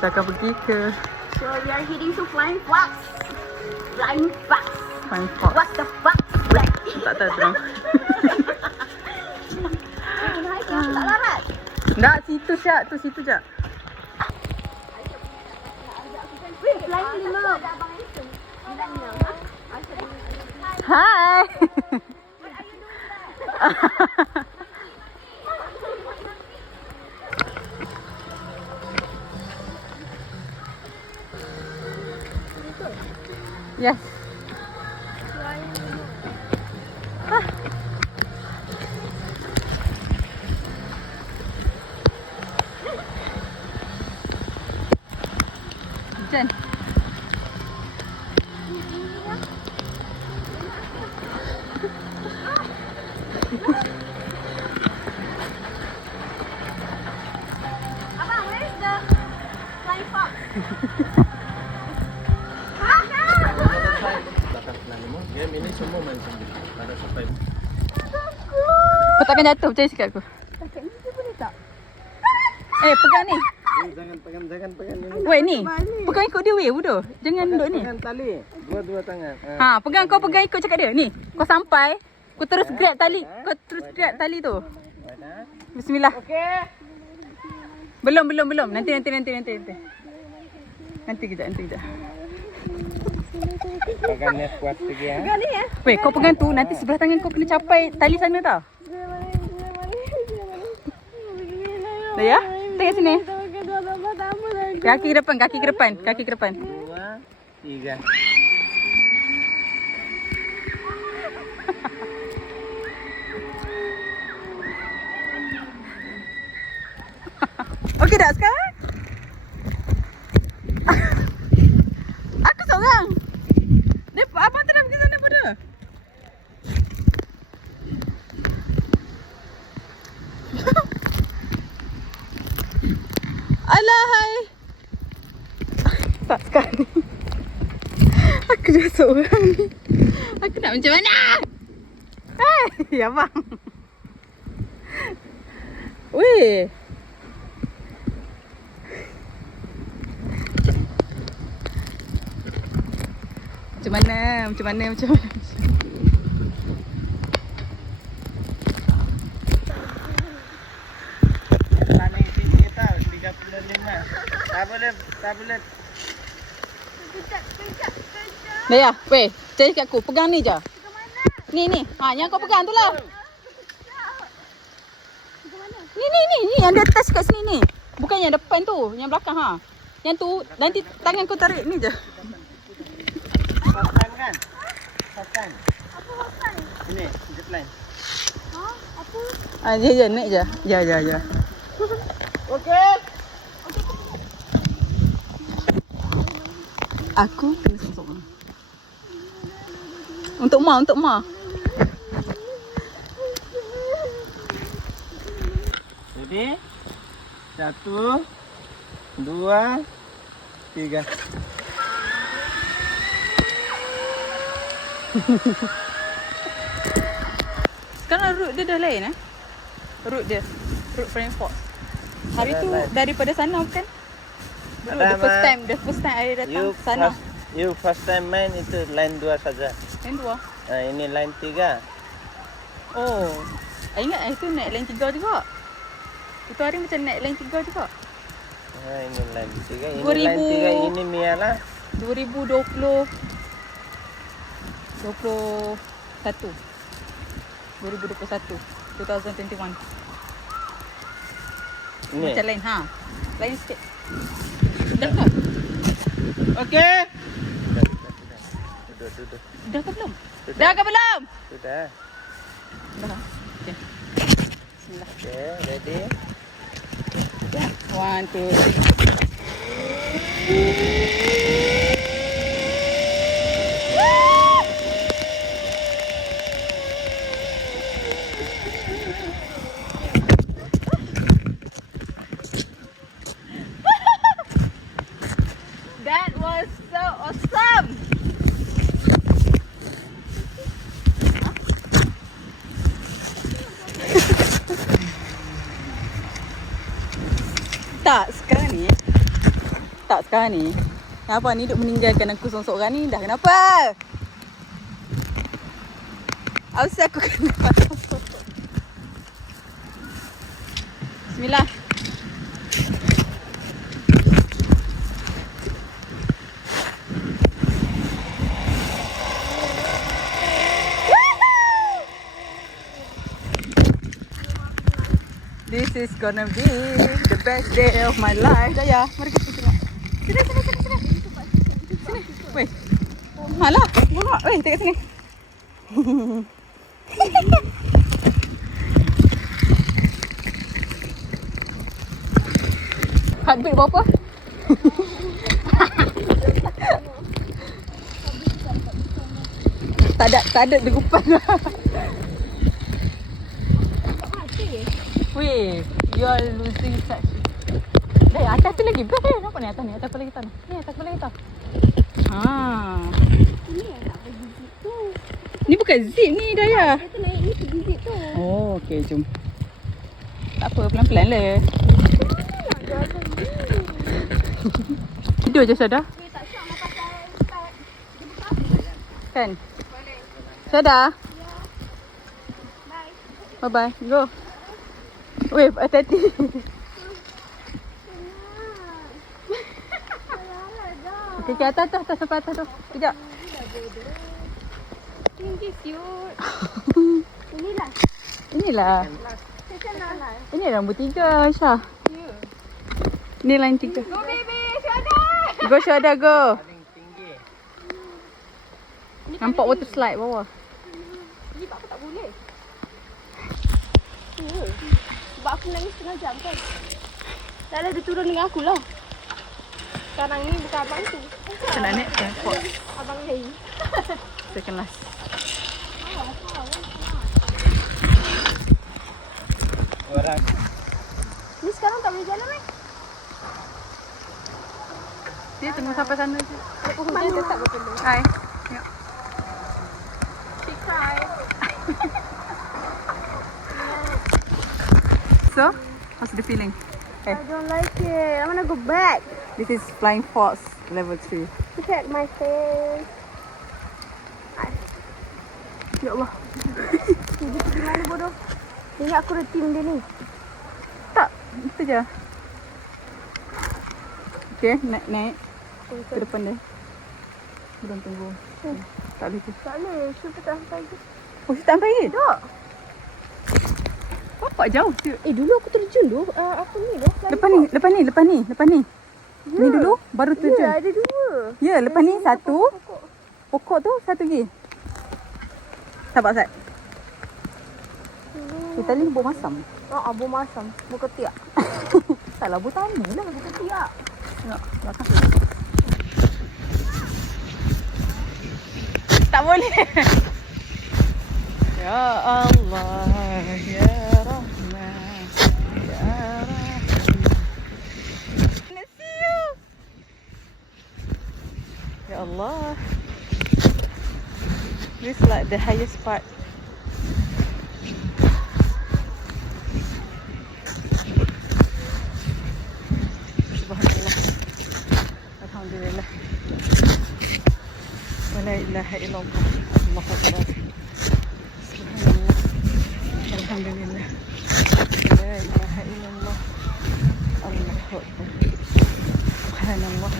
Kita akan pergi ke So we are heading to Flying Fox. Flying Fox. Flying Fox. What the fuck? Like. Tak tahu terang. Tak larat. Tak, situ Syak. Tu situ Syak. Wait, Flying Lima. Hai. Yes. Hujan. Abang, where is the Flying Fox? Game ini semua main sendiri. Ada sampai. Kau takkan jatuh, percaya sikap aku. Dekat ni dia boleh tak? Pegang ni. Jangan pegang ini. Weh ni. Pegang ikut dia weh, bodoh. Jangan duduk ni. Pegang tali. Dua tangan. Pegang kau pegang ikut cakap dia. Ni, kau sampai, kau terus grab tali. Kau terus grab tali tu. Bismillah. Okey. Belum. Nanti. Nanti kejap. Pegangnya kuat lagi ya. Pegang ni ya? Weh, kau pegang tu, nanti sebelah tangan kau kena capai tali sana tau. Dah ya? Tengok sini. Kaki ke depan. 2, 3. Okey tak sekarang? Aku seorang. Abang tak nak pergi sana pada. Alah hai. Tak sekarang ni. Aku dah seorang ni. Aku nak macam mana? Hai, abang. Weh. Macam mana? Paling tinggi tau 35. Tak boleh. Kejap. Dah ya? Weh, cari kat aku. Pegang ni je. Ni. Yang kau pegang tu lah. Ni. Yang di atas kat sini ni. Bukan yang depan tu. Yang belakang Yang tu, nanti tangan kau tarik ni je. Pasan kan? Pasan. Apa makan? Ini, zipline. Apa? Ya, naik je. Ya. Okey. Aku kena seorang. Untuk Ma. Jadi 1, 2, 3. Sekarang route dia dah lain Route Flying Fox. Hari tu daripada sana bukan? Dulu the first time I datang sana. You first time main itu line 2 saja. Line 2. Ini line 3. Oh. I ingat itu naik line 3 juga. Itu hari macam naik line 3 juga. Ini line 3. Ini 2000. line 3 ini Mia lah. 2021. 2021. Ini. Macam lain lain sikit. Dah ke? Okey. Duduk. Dah ke belum? Dah. Sudah. Dah. Okey. Bismillah. Okey, ready? 1, 2, 3. That was so awesome. Tak, sekarang ni tak sekarang ni? Kenapa ni duk meninggalkan aku seorang-seorang ni? Dah kenapa? Asal aku kena masuk. Bismillah. This is gonna be the best day of my life. Daya, mari kita tengok. Sini. Sini. Weh. Alah, bolak. Weh, tengok sini. Heartbeat berapa? tak ada degupan. Weh, you are losing touch. Dah, atas tu lagi. Betul nampak ni atas ni. Atas lagi tanah. Ni atas lagi tanah. Ini yang nak pergi zip tu. Ni bukan zip ni, Daya. Dia tu naik ni pergi zip tu. Oh, okey, jom. Tak apa, pelan-pelan lah. Tidur je Syada. Tak syok nak pakai start. Dia buka. Kan? Syada. Bye. Bye-bye. Go. Weh, hati-hati. Okey, atas sampai atas tu. Sekejap. Tinggi siut. Inilah. Inilah. Ini rambut 3, Aisyah. Ya. Ni line 3. Go baby, Syada. Go Syada, go. Paling tinggi. Nampak water slide bawah. Ni apa tak boleh? Sebab aku nangis setengah jam kan. Tak ada dia turun dengan aku lah. Sekarang ni bukan abang tu. Kita nak naik transport. Abang Lei. Second last. Orang. Ni sekarang tak boleh jalan kan? Dia tunggu sampai sana je. Hujan tetap betul. Hai. Tengok. She cried. So, how's the feeling? I don't like it. I want to go back. This is Flying Fox level 3. Look at my face. Ya Allah. Dia pergi mana bodoh? Ingat aku ada team dia ni. Tak, itu je. Okay, naik ke depan dia. Belum tunggu. Tak boleh tu. Tak boleh. Shoot tak sampai je. Oh, tak sampai lagi? Tak. Bapak jauh tu. Dulu aku terjun tu. Apa ni dah? Lepas ni. Ni dulu, baru terjun. Ya, ada 2. Ya, lepas ni satu. Pokok tu, satu lagi. Sabar, Sat. Kita ni bau masam. Abu masam. Muka tiak. Taklah, bau tani lah. Bukan tiak. Tengok, belakang. Tak boleh. Ya Allah, Ya Rahman, Ya Rahman. Let's see you. Ya Allah. This is like the highest part. Subhanallah. Alhamdulillah. Wala ilaha illallah. Allahu akbar. Subhanallah. Alhamdulillah. La ilaha illallah. Allahu akbar. Subhanallah.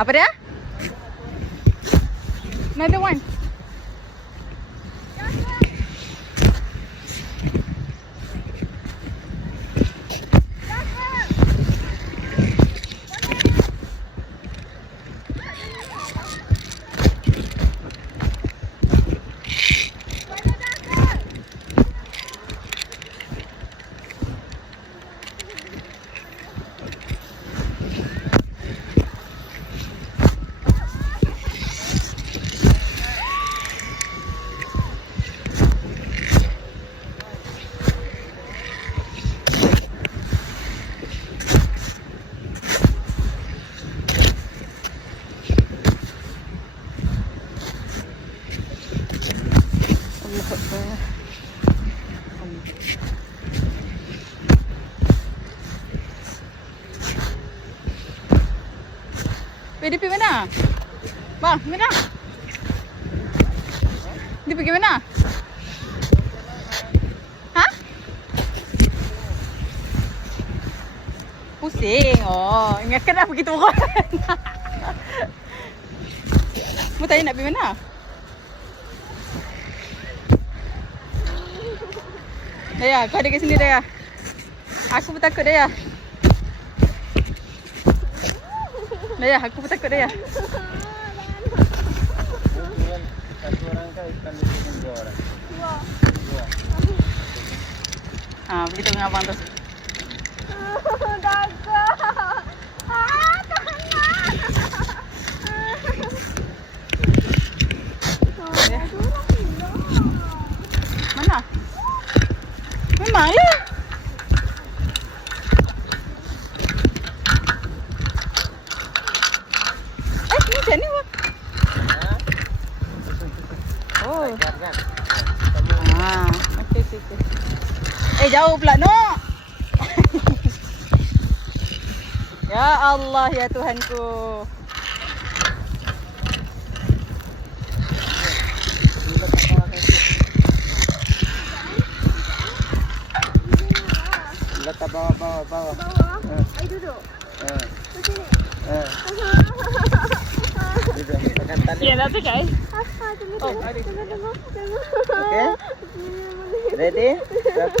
Apa dia? Another one. Dia pergi mana? Bang, mana? Dia pergi mana? Ha? Pusing. Oh, ingatkan dah pergi turun. Mu tanya nak pergi mana? Daya, kau ada kat sini Daya. Aku pun takut Daya. Daya, aku pun takut Daya. Satu orang kau ikan itu dua orang. Dua. Ha, beritahu dengan abang tu. Mana? Memanglah. Ni macam ni Bang. Oh. Ajar kan? Okey. Jauh pula Nok. Ya Allah ya Tuhanku. Letak bawah. Bawah. Ayo duduk. Ke sini. Duduk. Tekan tali. Ya, nanti guys. Oh, tengok. Okay. Ready? Satu.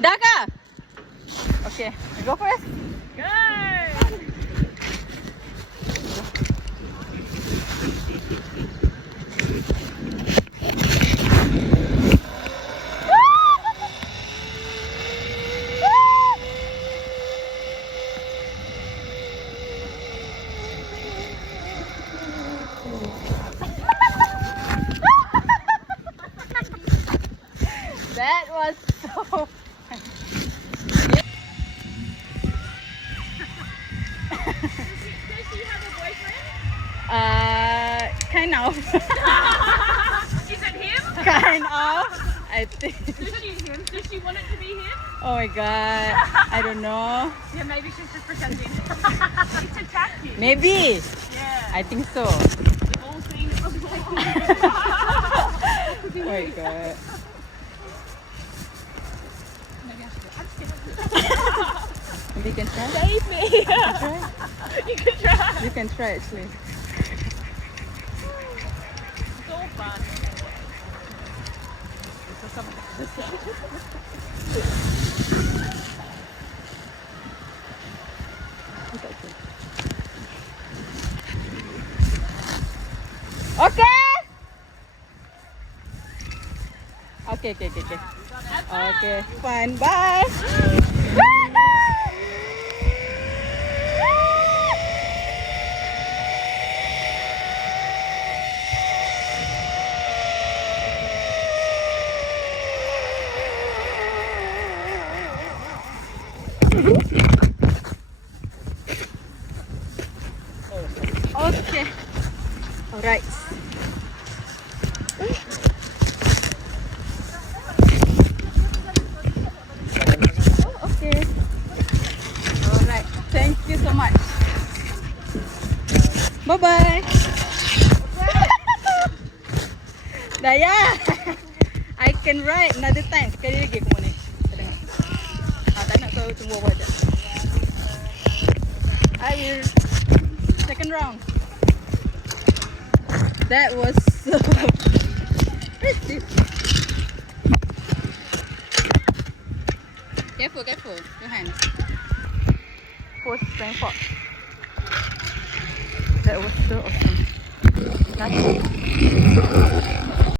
Dah ke? Okay, go first. Go! That was so funny. Does she have a boyfriend? Kind of. Is it him? Kind of. I think. Does she want it to be him? Oh my god. I don't know. Yeah, maybe she's just pretending. It's a tactic. Maybe. Yeah. I think so. We've all seen it before. Oh my god. Maybe you can try. Save me. You can try. You can try actually. It's all fun. Okay. Okay. Okay, fun. Bye. Okay. All right. Okay. All right. Thank you so much. Bye-bye. Daya. I can ride another time. Sekali lagi aku mau naik. Kita tengok. Tak nak kau tunggu awal je. I will. Second round. That was so pretty. Careful. Your hand. Force Frankfurt. That was so awesome. Nice.